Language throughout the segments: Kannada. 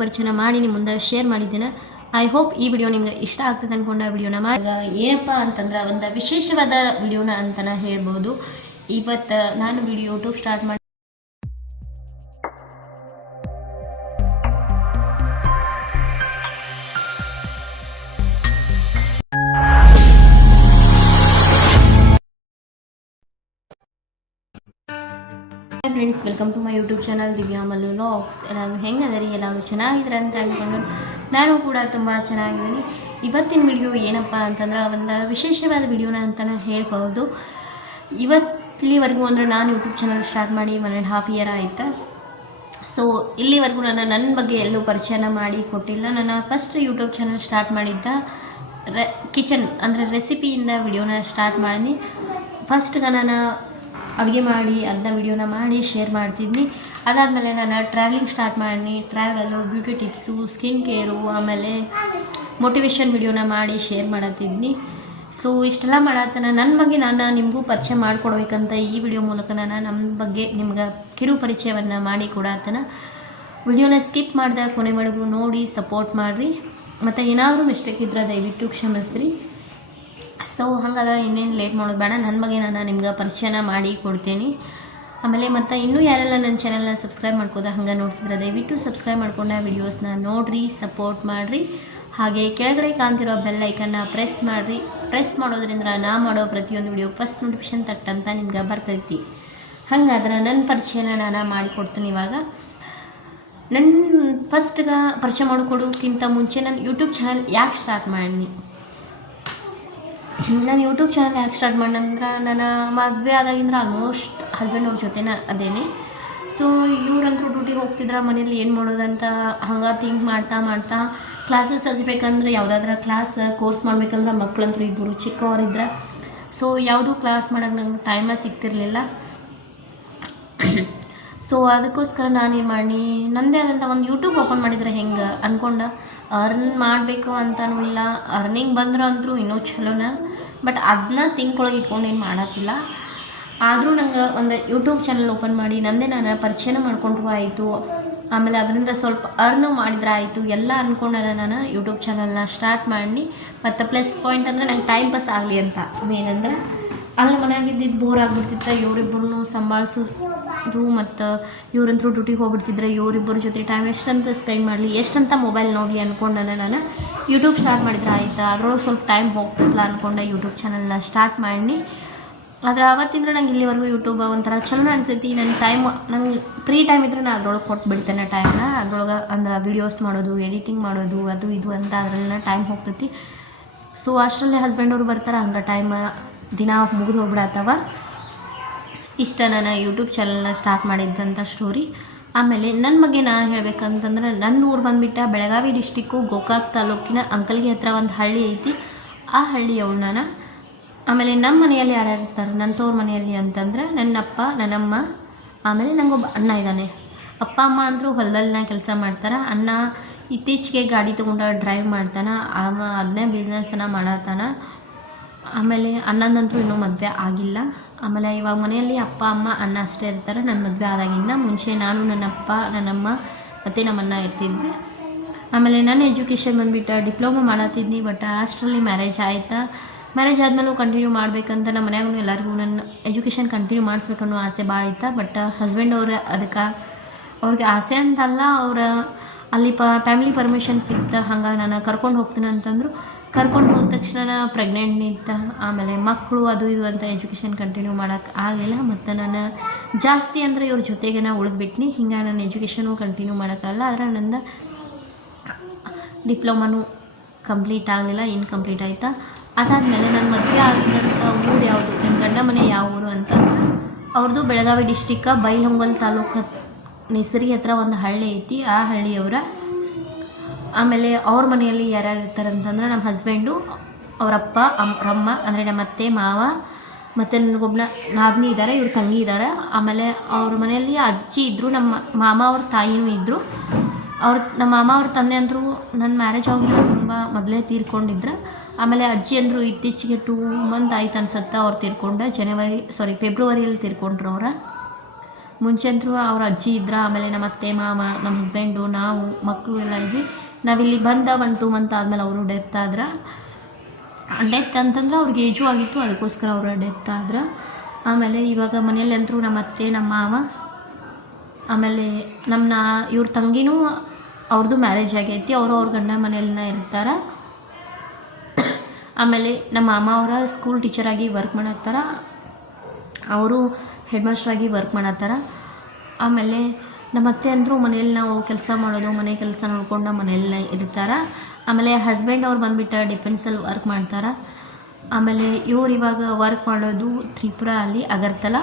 ಪರಿಚಯ ಮಾಡಿ ನಿಮ್ಮ ಮುಂದೆ ಶೇರ್ ಮಾಡಿದ್ದೇನೆ. ಐ ಹೋಪ್ ಈ ವಿಡಿಯೋ ನಿಮ್ಗೆ ಇಷ್ಟ ಆಗ್ತದೆ ಅಂದ್ಕೊಂಡ ವಿಡಿಯೋನ ಮಾಡಿ. ಏನಪ್ಪ ಅಂತಂದ್ರೆ ಒಂದು ವಿಶೇಷವಾದ ವಿಡಿಯೋನ ಅಂತಲೇ ಹೇಳ್ಬೋದು. ಇವತ್ತು ನಾನು ವಿಡಿಯೋ ಯೂಟ್ಯೂಬ್ ಸ್ಟಾರ್ಟ್ ಮಾಡಿ friends, welcome to my YouTube channel Divya Mallu vlogs. ಎಲ್ಲರೂ ಹೆಂಗದರಿ? ಎಲ್ಲರೂ ಚೆನ್ನಾಗಿದ್ರೆ ಅಂತ ಅಂದ್ಕೊಂಡು ನಾನು ಕೂಡ ತುಂಬ ಚೆನ್ನಾಗಿದ್ದೀನಿ. ಇವತ್ತಿನ ವಿಡಿಯೋ ಏನಪ್ಪ ಅಂತಂದ್ರೆ ಒಂದು ವಿಶೇಷವಾದ ವಿಡಿಯೋನ ಅಂತಲೇ ಹೇಳ್ಬೋದು. ಇಲ್ಲಿವರೆಗೂ ಅಂದರೆ ನಾನು ಯೂಟ್ಯೂಬ್ ಚಾನಲ್ ಸ್ಟಾರ್ಟ್ ಮಾಡಿ 1.5 year ಆಯಿತು. ಸೊ ಇಲ್ಲಿವರೆಗೂ ನನ್ನ ಬಗ್ಗೆ ಎಲ್ಲೂ ಪರಿಚಯನ ಮಾಡಿ ಕೊಟ್ಟಿಲ್ಲ. ನನ್ನ ಫಸ್ಟ್ ಯೂಟ್ಯೂಬ್ ಚಾನಲ್ ಸ್ಟಾರ್ಟ್ ಮಾಡಿದ್ದ ಕಿಚನ್ ಅಂದರೆ ರೆಸಿಪಿಯಿಂದ ವಿಡಿಯೋನ ಸ್ಟಾರ್ಟ್ ಮಾಡಿ ಫಸ್ಟ್ಗೆ ನಾನು ಅಡುಗೆ ಮಾಡಿ ಅದನ್ನ ವಿಡಿಯೋನ ಮಾಡಿ ಶೇರ್ ಮಾಡ್ತಿದ್ನಿ. ಅದಾದಮೇಲೆ ನಾನು ಟ್ರಾವೆಲಿಂಗ್ ಸ್ಟಾರ್ಟ್ ಮಾಡಿ travel, beauty tips, skin care, ಆಮೇಲೆ ಮೋಟಿವೇಶನ್ ವಿಡಿಯೋನ ಮಾಡಿ ಶೇರ್ ಮಾಡತ್ತಿದ್ನಿ. ಸೊ ಇಷ್ಟೆಲ್ಲ ಮಾಡತ್ತನ ನನ್ನ ಬಗ್ಗೆ ನಾನು ನಿಮಗೂ ಪರಿಚಯ ಮಾಡಿಕೊಡ್ಬೇಕಂತ ಈ ವಿಡಿಯೋ ಮೂಲಕ ನಾನು ನಮ್ಮ ಬಗ್ಗೆ ನಿಮ್ಗೆ ಕಿರು ಪರಿಚಯವನ್ನು ಮಾಡಿ ಕೊಡತ್ತನ. ವಿಡಿಯೋನ ಸ್ಕಿಪ್ ಮಾಡಿದೆ ಕೊನೆವರೆಗೂ ನೋಡಿ ಸಪೋರ್ಟ್ ಮಾಡಿರಿ. ಮತ್ತು ಏನಾದರೂ ಮಿಸ್ಟೇಕ್ ಇದ್ರೆ ದಯವಿಟ್ಟು ಕ್ಷಮಿಸ್ರಿ. ಸೊ ಹಾಗಾದ್ರೆ ಇನ್ನೇನು ಲೇಟ್ ಮಾಡೋದು ಬೇಡ, ನನ್ನ ಬಗ್ಗೆ ನಾನು ನಿಮ್ಗೆ ಪರಿಚಯನ ಮಾಡಿ ಕೊಡ್ತೀನಿ. ಆಮೇಲೆ ಮತ್ತು ಇನ್ನೂ ಯಾರೆಲ್ಲ ನನ್ನ ಚಾನಲ್ನ ಸಬ್ಸ್ಕ್ರೈಬ್ ಮಾಡ್ಕೋದ ಹಂಗೆ ನೋಡ್ತಿದ್ರೆ ದಯವಿಟ್ಟು ಸಬ್ಸ್ಕ್ರೈಬ್ ಮಾಡ್ಕೊಂಡ ವೀಡಿಯೋಸ್ನ ನೋಡಿರಿ, ಸಪೋರ್ಟ್ ಮಾಡಿರಿ. ಹಾಗೆ ಕೆಳಗಡೆ ಕಾಣ್ತಿರೋ ಬೆಲ್ ಐಕನ್ನ ಪ್ರೆಸ್ ಮಾಡಿರಿ. ಪ್ರೆಸ್ ಮಾಡೋದ್ರಿಂದ ನಾ ಮಾಡೋ ಪ್ರತಿಯೊಂದು ವಿಡಿಯೋ ಫಸ್ಟ್ ನೋಟಿಫಿಕೇಶನ್ ತಟ್ಟಂತ ನಿಮ್ಗೆ ಬರ್ತೈತಿ. ಹಾಗಾದ್ರೆ ನನ್ನ ಪರಿಚಯನ ನಾನು ಮಾಡಿಕೊಡ್ತೀನಿ. ಇವಾಗ ನನ್ನ ಫಸ್ಟ್ಗೆ ಪರಿಚಯ ಮಾಡಿಕೊಡೋಕ್ಕಿಂತ ಮುಂಚೆ ನಾನು ಯೂಟ್ಯೂಬ್ ಚಾನಲ್ ಯಾಕೆ ಸ್ಟಾರ್ಟ್ ಮಾಡಿ ನಾನು ಯೂಟ್ಯೂಬ್ ಚಾನಲ್ ಯಾಕೆ ಸ್ಟಾರ್ಟ್ ಮಾಡಿದ್ರೆ ನಾನು ಮದುವೆ ಆದಾಗಿಂದ ಆಲ್ಮೋಸ್ಟ್ ಹಸ್ಬೆಂಡ್ ಅವ್ರ ಜೊತೆನೇ ಅದೇನಿ. ಸೊ ಇವ್ರಂತೂ ಡ್ಯೂಟಿಗೆ ಹೋಗ್ತಿದ್ರೆ ಮನೇಲಿ ಏನು ಮಾಡೋದಂತ ಹಂಗೆ ಥಿಂಕ್ ಮಾಡ್ತಾ ಕ್ಲಾಸಸ್ ಹಚ್ಬೇಕಂದ್ರೆ ಯಾವುದಾದ್ರೂ ಕೋರ್ಸ್ ಮಾಡ್ಬೇಕಂದ್ರೆ ಮಕ್ಕಳಂತೂ ಇಬ್ಬರು ಚಿಕ್ಕವರಿದ್ರೆ. ಸೊ ಯಾವುದೂ ಕ್ಲಾಸ್ ಮಾಡೋಕ್ಕೆ ನಂಗೆ ಟೈಮೇ ಸಿಗ್ತಿರ್ಲಿಲ್ಲ. ಸೊ ಅದಕ್ಕೋಸ್ಕರ ನಾನೇನು ಮಾಡಿ ನನ್ನದೇ ಆದಂಥ ಒಂದು ಯೂಟ್ಯೂಬ್ ಓಪನ್ ಮಾಡಿದರೆ ಹೆಂಗೆ ಅಂದ್ಕೊಂಡು ಅರ್ನ್ ಮಾಡಬೇಕು ಅಂತಲೂ ಇಲ್ಲ. ಅರ್ನಿಂಗ್ ಬಂದ್ರೆ ಅಂದರೂ ಇನ್ನೂ ಚಲೋನ, ಬಟ್ ಅದನ್ನ ತಿಂಕ್ಕೊಳಗೆ ಇಟ್ಕೊಂಡು ಏನು ಮಾಡತ್ತಿಲ್ಲ. ಆದರೂ ನಂಗೆ ಒಂದು ಯೂಟ್ಯೂಬ್ ಚಾನಲ್ ಓಪನ್ ಮಾಡಿ ನನ್ನದೇ ನಾನು ಪರಿಚಯನ ಮಾಡ್ಕೊಂಡ್ರು ಆಯಿತು. ಆಮೇಲೆ ಅದರಿಂದ ಸ್ವಲ್ಪ ಅರ್ನು ಮಾಡಿದ್ರೆ ಆಯಿತು ಎಲ್ಲ ಅಂದ್ಕೊಂಡೆ ನಾನು ಯೂಟ್ಯೂಬ್ ಚಾನಲ್ನ ಸ್ಟಾರ್ಟ್ ಮಾಡಿ. ಮತ್ತು ಪ್ಲಸ್ ಪಾಯಿಂಟ್ ಅಂದರೆ ನಂಗೆ ಟೈಮ್ ಪಾಸ್ ಆಗಲಿ ಅಂತ. ಏನಂದ್ರೆ ಅಲ್ಲಿ ಮನೆಯಾಗಿದ್ದಿದ್ದು ಬೋರ್ ಆಗಿಬಿಡ್ತಿತ್ತು. ಇವರಿಬ್ಬರನ್ನು ಸಂಭಾಳಿಸೋದು ಮತ್ತು ಇವರಂತರೂ ಡ್ಯೂಟಿಗೆ ಹೋಗ್ಬಿಡ್ತಿದ್ರೆ ಇವರಿಬ್ಬರ ಜೊತೆ ಟೈಮ್ ಎಷ್ಟಂತ ಸ್ಪೆಂಡ್ ಮಾಡಲಿ, ಎಷ್ಟಂತ ಮೊಬೈಲ್ ನೋಡಲಿ ಅಂದ್ಕೊಂಡು ನಾನು ಯೂಟ್ಯೂಬ್ ಸ್ಟಾರ್ಟ್ ಮಾಡಿದ್ರೆ ಆಯಿತು. ಅದರೊಳಗೆ ಸ್ವಲ್ಪ ಟೈಮ್ ಹೋಗ್ತಿತ್ತಲ್ಲ ಅಂದ್ಕೊಂಡೆ ಯೂಟ್ಯೂಬ್ ಚಾನಲ್ನ ಸ್ಟಾರ್ಟ್ ಮಾಡಿ. ಆದರೆ ಅವತ್ತಿಂದ್ರೆ ನಂಗೆ ಇಲ್ಲಿವರೆಗೂ ಯೂಟ್ಯೂಬ್ ಒಂಥರ ಚಲೋ ಅನಿಸೈತಿ. ನಂಗೆ ಫ್ರೀ ಟೈಮ್ ಇದ್ದರೆ ನಾನು ಅದ್ರೊಳಗೆ ಕೊಟ್ಟು ಬಿಡ್ತೇನೆ ಟೈಮ್ನ. ಅದ್ರೊಳಗೆ ಅಂದ್ರೆ ವೀಡಿಯೋಸ್ ಮಾಡೋದು, ಎಡಿಟಿಂಗ್ ಮಾಡೋದು, ಅದು ಇದು ಅಂತ ಅದರಲ್ಲೆಲ್ಲ ಟೈಮ್ ಹೋಗ್ತೈತಿ. ಸೊ ಅಷ್ಟರಲ್ಲೇ ಹಸ್ಬೆಂಡ್ ಅವರು ಬರ್ತಾರೆ, ಹಂಗೆ ಟೈಮ್ ದಿನ ಮುಗಿದು ಹೋಗ್ಬಿಡತ್ತವ. ಇಷ್ಟ ನಾನು ಯೂಟ್ಯೂಬ್ ಚಾನಲ್ನ ಸ್ಟಾರ್ಟ್ ಮಾಡಿದ್ದಂಥ ಸ್ಟೋರಿ. ಆಮೇಲೆ ನನ್ನ ಬಗ್ಗೆ ನಾನು ಹೇಳಬೇಕಂತಂದ್ರೆ ನನ್ನ ಊರು ಬಂದುಬಿಟ್ಟು ಬೆಳಗಾವಿ ಡಿಸ್ಟಿಕ್ಕು ಗೋಕಾಕ್ ತಾಲೂಕಿನ ಅಂಕಲ್ಗಿ ಹತ್ರ ಒಂದು ಹಳ್ಳಿ ಐತಿ. ಆ ಹಳ್ಳಿಯವಳು ನಾನು. ಆಮೇಲೆ ನಮ್ಮ ಮನೆಯಲ್ಲಿ ಯಾರ್ಯಾರು ಇರ್ತಾರೆ ನನ್ನ ತವ್ರ ಮನೆಯಲ್ಲಿ ಅಂತಂದ್ರೆ ನನ್ನಪ್ಪ, ನನ್ನಮ್ಮ, ಆಮೇಲೆ ನನಗೊಬ್ಬ ಅಣ್ಣ ಇದ್ದಾನೆ. ಅಪ್ಪ ಅಮ್ಮ ಅಂದರೂ ಹೊಲದಲ್ಲಿನ ಕೆಲಸ ಮಾಡ್ತಾರೆ. ಅಣ್ಣ ಇತ್ತೀಚೆಗೆ ಗಾಡಿ ತೊಗೊಂಡು ಡ್ರೈವ್ ಮಾಡ್ತಾನೆ, ಅದನ್ನೇ ಬಿಸ್ನೆಸ್ಸನ್ನು ಮಾಡತ್ತಾನ. ಆಮೇಲೆ ಅಣ್ಣಂದಂತೂ ಇನ್ನೂ ಮದುವೆ ಆಗಿಲ್ಲ. ಆಮೇಲೆ ಇವಾಗ ಮನೆಯಲ್ಲಿ ಅಪ್ಪ ಅಮ್ಮ ಅಣ್ಣ ಅಷ್ಟೇ ಇರ್ತಾರೆ. ನನ್ನ ಮದುವೆ ಆದಾಗಿಂದ ಮುಂಚೆ ನಾನು, ನನ್ನಪ್ಪ, ನನ್ನಮ್ಮ ಮತ್ತು ನಮ್ಮಣ್ಣ ಇರ್ತಿದ್ವಿ. ಆಮೇಲೆ ನನ್ನ ಎಜುಕೇಷನ್ ಬಂದುಬಿಟ್ಟು ಡಿಪ್ಲೊಮಾ ಮಾಡತ್ತಿದ್ನಿ. ಬಟ್ ಅಷ್ಟರಲ್ಲಿ ಮ್ಯಾರೇಜ್ ಆಯಿತಾ. ಮ್ಯಾರೇಜ್ ಆದಮೇಲೂ ಕಂಟಿನ್ಯೂ ಮಾಡಬೇಕಂತ ನಮ್ಮ ಮನ್ಯಾಗೂ ಎಲ್ಲರಿಗೂ ನನ್ನ ಎಜುಕೇಷನ್ ಕಂಟಿನ್ಯೂ ಮಾಡಿಸ್ಬೇಕನ್ನೋ ಆಸೆ ಭಾಳ ಇತ್ತು. ಬಟ್ ಹಸ್ಬೆಂಡ್ ಅವ್ರಿಗೆ ಆಸೆ ಅಂತಲ್ಲ, ಅಲ್ಲಿ ಫ್ಯಾಮಿಲಿ ಪರ್ಮಿಷನ್ ಸಿಗ್ತಾ ಹಂಗಾಗಿ ನಾನು ಕರ್ಕೊಂಡು ಹೋಗ್ತೀನಿ ಅಂತಂದರು. ಕರ್ಕೊಂಡು ಹೋದ ತಕ್ಷಣ ಪ್ರೆಗ್ನೆಂಟ್ ನಿಂತ. ಆಮೇಲೆ ಮಕ್ಕಳು ಅದು ಇದು ಅಂತ ಎಜುಕೇಷನ್ ಕಂಟಿನ್ಯೂ ಮಾಡೋಕ್ಕೆ ಆಗಲಿಲ್ಲ. ಮತ್ತು ನಾನು ಜಾಸ್ತಿ ಅಂದರೆ ಇವ್ರ ಜೊತೆಗೆ ನಾನು ಉಳಿದ್ಬಿಟ್ನಿ. ಹಿಂಗೆ ನನ್ನ ಎಜುಕೇಷನು ಕಂಟಿನ್ಯೂ ಮಾಡೋಕ್ಕಾಗಲ್ಲ. ಆದರೆ ನನ್ನ ಡಿಪ್ಲೊಮಾನು ಕಂಪ್ಲೀಟ್ ಆಗಲಿಲ್ಲ, ಇನ್ಕಂಪ್ಲೀಟ್ ಆಯಿತಾ. ಅದಾದಮೇಲೆ ನನ್ನ ಮದುವೆ ಆಗಿದ್ದಂಥ ಊರು ಯಾವುದು, ನನ್ನ ಗಂಡ ಮನೆ ಯಾವ ಊರು ಅಂತಂದ್ರೆ ಅವ್ರದ್ದು ಬೆಳಗಾವಿ ಡಿಸ್ಟಿಕ್ಕ ಬೈಲಹೊಂಗಲ ತಾಲೂಕು ನಿಸರಿ ಹತ್ರ ಒಂದು ಹಳ್ಳಿ ಐತಿ. ಆ ಹಳ್ಳಿಯವರ. ಆಮೇಲೆ ಅವ್ರ ಮನೆಯಲ್ಲಿ ಯಾರ್ಯಾರು ಇರ್ತಾರೆ ಅಂತಂದ್ರೆ ನಮ್ಮ ಹಸ್ಬೆಂಡು, ಅವರಪ್ಪ, ಅವರಮ್ಮ ಅಂದರೆ ನಮ್ಮ ಅತ್ತೆ, ಮಾವ ಮತ್ತು ನನಗೊಬ್ಬನ ನಾದಿನಿ ಇದ್ದಾರೆ, ಇವ್ರ ತಂಗಿ ಇದ್ದಾರೆ. ಆಮೇಲೆ ಅವ್ರ ಮನೆಯಲ್ಲಿ ಅಜ್ಜಿ ಇದ್ದರು, ನಮ್ಮ ಮಾಮ ಅವ್ರ ತಾಯಿನೂ ಇದ್ದರು. ನಮ್ಮ ಮಾಮ ಅವ್ರ ತಂದೆ ಅಂದರು ನನ್ನ ಮ್ಯಾರೇಜ್ ಆಗಿರೋ ತುಂಬ ಮೊದಲೇ ತೀರ್ಕೊಂಡಿದ್ರು. ಆಮೇಲೆ ಅಜ್ಜಿ ಅಂದರು ಇತ್ತೀಚೆಗೆ 2 month ಆಯ್ತು ಅನ್ಸುತ್ತೆ ಅವ್ರು ತೀರ್ಕೊಂಡೆ. ಫೆಬ್ರವರಿಯಲ್ಲಿ ತೀರ್ಕೊಂಡ್ರು ಅವ್ರ. ಮುಂಚೆ ಅಂತೂ ಅವ್ರ ಅಜ್ಜಿ ಇದ್ರ, ಆಮೇಲೆ ನಮ್ಮ ಅತ್ತೆ ಮಾಮ, ನಮ್ಮ ಹಸ್ಬೆಂಡು, ನಾವು ಮಕ್ಕಳು ಎಲ್ಲ ಇದ್ವಿ. ನಾವಿಲ್ಲಿ ಬಂದ 1-2 ಮಂತ್ ಆದಮೇಲೆ ಅವರು ಡೆತ್ ಆದ್ರೆ. ಡೆತ್ ಅಂತಂದ್ರೆ ಅವ್ರಿಗೆ ಏಜು ಆಗಿತ್ತು, ಅದಕ್ಕೋಸ್ಕರ ಅವರು ಡೆತ್ ಆದ್ರೆ. ಆಮೇಲೆ ಇವಾಗ ಮನೆಯಲ್ಲಿ ಅಂತೂ ನಮ್ಮ ಅತ್ತೆ, ನಮ್ಮ ಮಾವ, ಆಮೇಲೆ ಇವ್ರ ತಂಗಿನೂ ಅವ್ರದ್ದು ಮ್ಯಾರೇಜ್ ಆಗೈತಿ. ಅವರು ಅವ್ರ ಗಂಡ ಮನೆಯಲ್ಲಿನ ಇರ್ತಾರೆ. ಆಮೇಲೆ ನಮ್ಮ ಮಾಮ ಅವರ ಸ್ಕೂಲ್ ಟೀಚರಾಗಿ ವರ್ಕ್ ಮಾಡತ್ತಾರ, ಅವರು ಹೆಡ್ ಮಾಸ್ಟ್ರಾಗಿ ವರ್ಕ್ ಮಾಡತ್ತಾರ. ಆಮೇಲೆ ನಮ್ಮ ಅತ್ತೆ ಅಂದರು ಮನೆಯಲ್ಲಿ ನಾವು ಕೆಲಸ ಮಾಡೋದು, ಮನೆ ಕೆಲಸ ನೋಡ್ಕೊಂಡು ಮನೆಯಲ್ಲೇ ಇರ್ತಾರೆ. ಆಮೇಲೆ ಹಸ್ಬೆಂಡ್ ಅವ್ರು ಬಂದುಬಿಟ್ಟು ಡಿಫೆನ್ಸಲ್ಲಿ ವರ್ಕ್ ಮಾಡ್ತಾರೆ. ಆಮೇಲೆ ಇವ್ರು ಇವಾಗ ವರ್ಕ್ ಮಾಡೋದು ತ್ರಿಪುರ ಅಲ್ಲಿ ಅಗರ್ತಲಾ.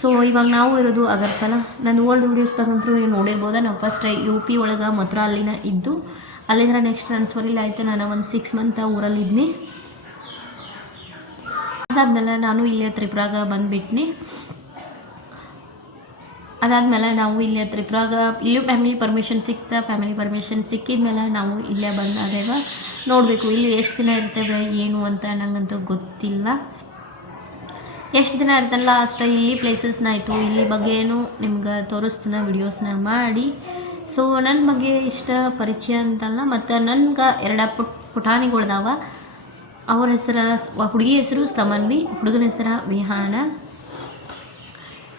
ಸೊ ಇವಾಗ ನಾವು ಇರೋದು ಅಗರ್ತಲಾ. ನನ್ನ ಓಲ್ಡ್ ವೀಡಿಯೋಸ್ದಾಗಂತೂ ನೀವು ನೋಡಿರ್ಬೋದು. ನಾವು ಫಸ್ಟ್ UP ಒಳಗೆ ಮಥುರಾ ಅಲ್ಲಿನ ಇದ್ದು, ಅಲ್ಲಿಂದ ನೆಕ್ಸ್ಟ್ ಟ್ರಾನ್ಸ್ಫರ್ ಇಲ್ಲ ಆಯಿತು. ನಾನು ಒಂದು 6 ಮಂತ್ ಊರಲ್ಲಿದ್ನಿ. ಅದಾದಮೇಲೆ ನಾನು ಇಲ್ಲೇ ತ್ರಿಪುರಾಗ ಬಂದುಬಿಟ್ನಿ. ಅದಾದಮೇಲೆ ನಾವು ಇಲ್ಲೇ ತ್ರಿಪುರಾಗ ಇಲ್ಲೂ ಫ್ಯಾಮಿಲಿ ಪರ್ಮಿಷನ್ ಸಿಕ್ಕಿದ ಮೇಲೆ ನಾವು ಇಲ್ಲೇ ಬಂದಾದೇವ. ನೋಡಬೇಕು ಇಲ್ಲಿ ಎಷ್ಟು ದಿನ ಇರ್ತೇವೆ ಏನು ಅಂತ ನನಗಂತೂ ಗೊತ್ತಿಲ್ಲ. ಎಷ್ಟು ದಿನ ಇರ್ತಲ್ಲ ಅಷ್ಟು ಇಲ್ಲಿ ಪ್ಲೇಸಸ್ನ ಆಯಿತು, ಇಲ್ಲಿ ಬಗ್ಗೆ ಏನು ನಿಮ್ಗೆ ತೋರಿಸ್ತಾನೆ ವಿಡಿಯೋಸ್ನ ಮಾಡಿ. ಸೊ ನನ್ನ ಬಗ್ಗೆ ಇಷ್ಟ ಪರಿಚಯ ಅಂತಲ್ಲ, ಮತ್ತು ನನಗೆ 2 ಪುಟಾಣಿಗಳ್ದಾವ. ಅವ್ರ ಹೆಸರು, ಹುಡುಗಿ ಹೆಸರು ಸಮನ್ವಿ, ಹುಡುಗನ ಹೆಸರು ವಿಹಾನ.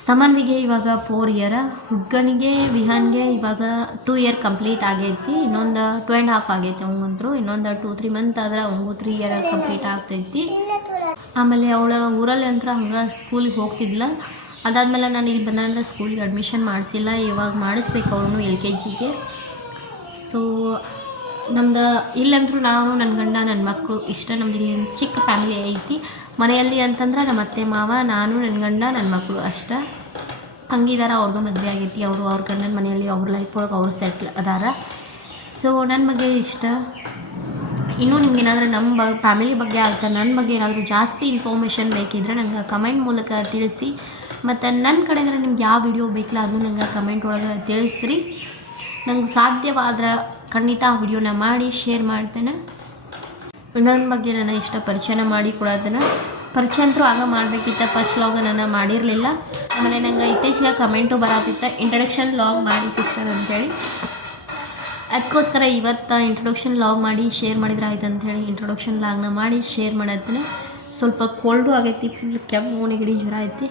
ಸಮನ್ವಿಗೆ ಇವಾಗ 4 ಇಯರ್, ಹುಡುಗನಿಗೆ ವಿಹಾನ್ಗೆ ಇವಾಗ 2 ಇಯರ್ ಕಂಪ್ಲೀಟ್ ಆಗೈತಿ. ಇನ್ನೊಂದು 2.5 ಆಗೈತಿ ಅವಂಗಂತರೂ. ಇನ್ನೊಂದು 2-3 ಮಂತ್ ಆದ್ರೆ ಅವಂಗೂ 3 ಇಯರ್ ಕಂಪ್ಲೀಟ್ ಆಗ್ತೈತಿ. ಆಮೇಲೆ ಅವಳ ಊರಲ್ಲಿ ಅಂತ ಹಂಗೆ ಸ್ಕೂಲಿಗೆ ಹೋಗ್ತಿದ್ಲ. ಅದಾದಮೇಲೆ ನಾನು ಇಲ್ಲಿ ಬಂದರೆ ಸ್ಕೂಲಿಗೆ ಅಡ್ಮಿಷನ್ ಮಾಡಿಸಿಲ್ಲ, ಇವಾಗ ಮಾಡಿಸ್ಬೇಕು ಅವಳು LKGಗೆ. ಸೊ ನಮ್ದು ಇಲ್ಲಂತರೂ ನಾನು, ನನ್ನ ಗಂಡ, ನನ್ನ ಮಕ್ಕಳು ಇಷ್ಟ. ನಮ್ದು ಇಲ್ಲಿ ಚಿಕ್ಕ ಫ್ಯಾಮಿಲಿ ಐತಿ. ಮನೆಯಲ್ಲಿ ಅಂತಂದ್ರೆ ನಮ್ಮ ಅತ್ತೆ ಮಾವ, ನಾನು, ನನ್ನ ಗಂಡ, ನನ್ನ ಮಕ್ಕಳು ಅಷ್ಟ. ತಂಗಿದಾರ, ಅವ್ರದ್ದು ಮದುವೆ ಆಗೈತಿ. ಅವರು ಅವ್ರ ಗಂಡನ ಮನೆಯಲ್ಲಿ ಅವ್ರ ಲೈಫ್ ಒಳಗೆ ಅವ್ರು ಸೆಟ್ಲ್ ಅದಾರ. ಸೊ ನನ್ನ ಬಗ್ಗೆ ಇಷ್ಟ. ಇನ್ನೂ ನಿಮ್ಗೇನಾದರೂ ನಮ್ಮ ಫ್ಯಾಮಿಲಿ ಬಗ್ಗೆ ಆಗ್ತಾ ನನ್ನ ಬಗ್ಗೆ ಏನಾದರೂ ಜಾಸ್ತಿ ಇನ್ಫಾರ್ಮೇಷನ್ ಬೇಕಿದ್ರೆ ನಂಗೆ ಕಮೆಂಟ್ ಮೂಲಕ ತಿಳಿಸಿ. ಮತ್ತು ನನ್ನ ಕಡೆಯಿಂದ ನಿಮ್ಗೆ ಯಾವ ವಿಡಿಯೋ ಬೇಕಿಲ್ಲ ಅದು ನಂಗೆ ಕಮೆಂಟ್ ಒಳಗೆ ತಿಳಿಸ್ರಿ. ನಂಗೆ ಸಾಧ್ಯವಾದ್ರೆ ಖಂಡಿತ ಆ ವಿಡಿಯೋನ ಮಾಡಿ ಶೇರ್ ಮಾಡ್ತೇನೆ. ನನ್ನ ಬಗ್ಗೆ ನನ್ನ ಇಷ್ಟ ಪರಿಚಯನ ಮಾಡಿ ಕೊಡೋದನ್ನು ಪರಿಚಯ ಅಂತೂ ಆಗ ಮಾಡಬೇಕಿತ್ತ. ಫಸ್ಟ್ ಲಾಗ್ ನಾನು ಮಾಡಿರಲಿಲ್ಲ. ಆಮೇಲೆ ನಂಗೆ ಇತ್ತೀಚೆಗೆ ಕಮೆಂಟು ಬರತ್ತಿತ್ತ ಇಂಟ್ರಡಕ್ಷನ್ ಲಾಗ್ ಮಾಡಿ ಸಿಸ್ಟರ್ ಅಂತೇಳಿ. ಅದಕ್ಕೋಸ್ಕರ ಇವತ್ತು ಇಂಟ್ರೊಡಕ್ಷನ್ ಲಾಗ್ ಮಾಡಿ ಶೇರ್ ಮಾಡಿದ್ರೆ ಆಯ್ತು ಅಂಥೇಳಿ ಇಂಟ್ರೊಡಕ್ಷನ್ ಲಾಗ್ನ ಮಾಡಿ ಶೇರ್ ಮಾಡತ್ತೀನಿ. ಸ್ವಲ್ಪ ಕೋಲ್ಡು ಆಗೈತಿ, ಫುಲ್ ಕೆಮ್ಮು ನೆಗಡಿ ಜ್ವರ ಐತಿ.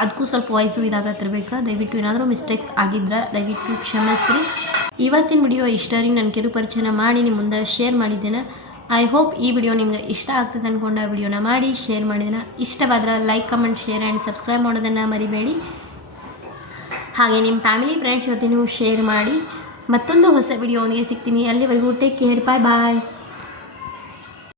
ಅದಕ್ಕೂ ಸ್ವಲ್ಪ ವಾಯ್ಸು ಇದಾಗತ್ತಿರ್ಬೇಕು. ದಯವಿಟ್ಟು ಏನಾದರೂ ಮಿಸ್ಟೇಕ್ಸ್ ಆಗಿದ್ರೆ ದಯವಿಟ್ಟು ಕ್ಷಮಿಸ್ರಿ. ಇವತ್ತಿನ ವಿಡಿಯೋ ಇಷ್ಟ ರೀ. ನಾನು ಕಿರು ಪರಿಚಯನ ಮಾಡಿ ನಿಮ್ಮ ಮುಂದೆ ಶೇರ್ ಮಾಡಿದ್ದೇನೆ. ಐ ಹೋಪ್ ಈ ವಿಡಿಯೋ ನಿಮ್ಗೆ ಇಷ್ಟ ಆಗ್ತದೆ ಅಂದ್ಕೊಂಡ ವಿಡಿಯೋನ ಮಾಡಿ ಶೇರ್ ಮಾಡಿದ್ದೇನೆ. ಇಷ್ಟವಾದ್ರೆ like, comment, share and subscribe ಮಾಡೋದನ್ನು ಮರಿಬೇಡಿ. ಹಾಗೆ ನಿಮ್ಮ ಫ್ಯಾಮಿಲಿ ಫ್ರೆಂಡ್ಸ್ ಜೊತೆ ನೀವು ಶೇರ್ ಮಾಡಿ. ಮತ್ತೊಂದು ಹೊಸ ವಿಡಿಯೋನಿಗೆ ಸಿಗ್ತೀನಿ. ಅಲ್ಲಿವರೆಗೂ ಟೇಕ್ ಕೇರ್, ಬಾಯ್.